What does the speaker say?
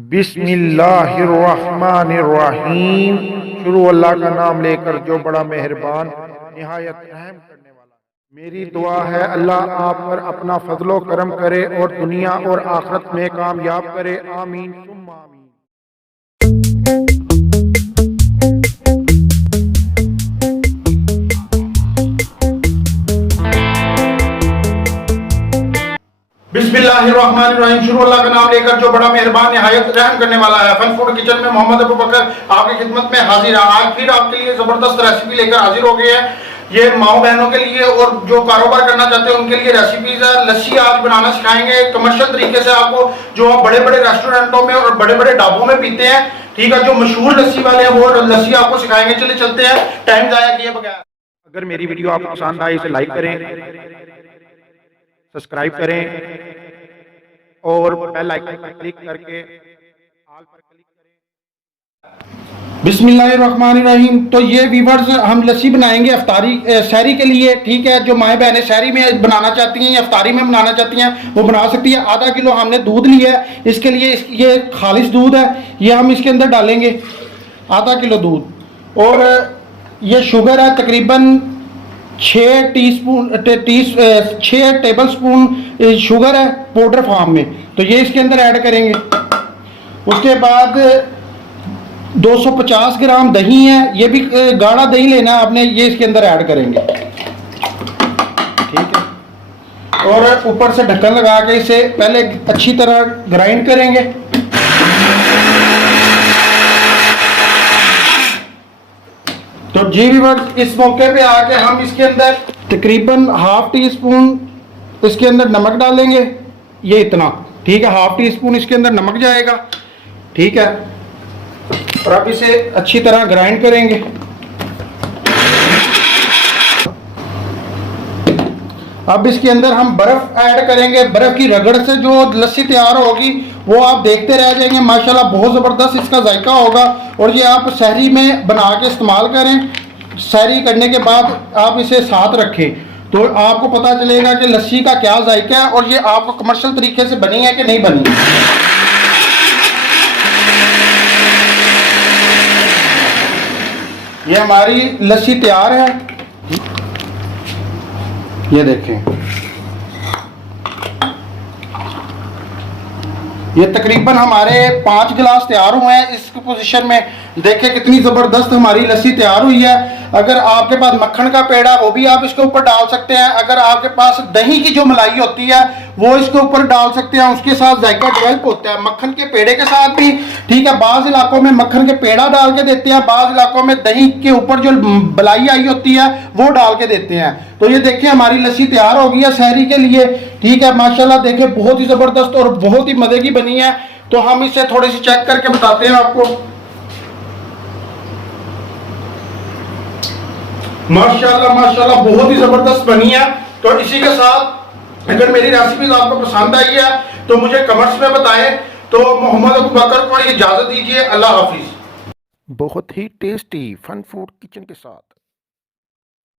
बिस्मिल्लाहिर्रहमानिर्रहीम। शुरू अल्लाह का नाम लेकर जो बड़ा मेहरबान निहायत रहम करने वाला। मेरी दुआ है अल्लाह आप पर अपना फजलो करम करे और दुनिया और आखिरत में कामयाब करे। आमीन सुम्मा आमीन। बिस्मिल्लाहिर्रहमानिर्रहीम। शुरू अल्लाह का नाम लेकर जो बड़ा मेहरबान निहायत रहम करने वाला है। फन फूड किचन में मोहम्मद अबू बकर आपकी खिदमत में हाजिर है। आज फिर आपके लिए जबरदस्त रेसिपी लेकर हाजिर हो गए हैं। ये माओ बहनों के लिए और जो कारोबार करना चाहते हैं उनके लिए रेसिपीज है। लस्सी आज बनाना सिखाएंगे कमर्शियल तरीके से आपको, जो आप बड़े बड़े रेस्टोरेंटों में और बड़े बड़े ढाबों में पीते हैं। ठीक है, जो मशहूर लस्सी वाले हैं वो लस्सी आपको सिखाएंगे। चले चलते हैं टाइम जाया किए बगैर। अगर मेरी वीडियो आपको पसंद आए इसे लाइक करें, सब्सक्राइब करें और बेल आइकन पर क्लिक करके ऑल पर क्लिक करें। बिस्मिल्लाहिर्रहमानिर्रहीम। तो ये व्यूअर्स हम लस्सी बनाएंगे अफ्तारी सहरी के लिए। ठीक है, जो माएँ बहनें सहरी में बनाना चाहती हैं या अफ्तारी में बनाना चाहती हैं वो बना सकती है। आधा किलो हमने दूध लिया है, इसके लिए ये खालिश दूध है, ये हम इसके अंदर डालेंगे आधा किलो दूध। और ये शुगर है तकरीबन 6 टेबल स्पून शुगर है पाउडर फॉर्म में, तो ये इसके अंदर ऐड करेंगे। उसके बाद 250 ग्राम दही है, ये भी गाढ़ा दही लेना है आपने, ये इसके अंदर ऐड करेंगे। ठीक है, और ऊपर से ढक्कन लगा के इसे पहले अच्छी तरह ग्राइंड करेंगे। तो जी व्यूअर्स, इस मौके पे आके हम इसके अंदर तकरीबन ½ टी स्पून इसके अंदर नमक डालेंगे, ये इतना। ठीक है, ½ टी स्पून इसके अंदर नमक जाएगा। ठीक है, और अब इसे अच्छी तरह ग्राइंड करेंगे। अब इसके अंदर हम बर्फ ऐड करेंगे। बर्फ की रगड़ से जो लस्सी तैयार होगी वो आप देखते रह जाएंगे। माशाल्लाह बहुत ज़बरदस्त इसका जायका होगा। और ये आप सहरी में बना के इस्तेमाल करें। सहरी करने के बाद आप इसे साथ रखें तो आपको पता चलेगा कि लस्सी का क्या जायका है और ये आपको कमर्शियल तरीके से बनी है कि नहीं बनी। ये हमारी लस्सी तैयार है, ये देखें। ये तकरीबन हमारे 5 गिलास तैयार हुए हैं। इस पोजीशन में देखें कितनी ज़बरदस्त हमारी लस्सी तैयार हुई है। अगर आपके पास मक्खन का पेड़ा वो भी आप इसके ऊपर डाल सकते हैं। अगर आपके पास दही की जो मलाई होती है वो इसके ऊपर डाल सकते हैं, उसके साथ जायका डेवलप होता है मक्खन के पेड़े के साथ भी। ठीक है, बाज़ इलाकों में मक्खन के पेड़ा डाल के देते हैं, बाज़ इलाकों में दही के ऊपर जो मलाई आई होती है वो डाल के देते हैं। तो ये देखिए हमारी लस्सी तैयार हो गई है सहरी के लिए। ठीक है, माशाल्लाह देखिए बहुत ही ज़बरदस्त और बहुत ही मज़े की बनी है। तो हम इसे थोड़ी सी चेक करके बताते हैं आपको। माशाल्लाह माशाल्लाह बहुत ही जबरदस्त बनी है। तो इसी के साथ अगर मेरी रेसिपीज आपको पसंद आई है तो मुझे कमेंट्स में बताएं। तो मोहम्मद अबू बकर को इजाजत दीजिए। अल्लाह हाफिज। बहुत ही टेस्टी फन फूड किचन के साथ।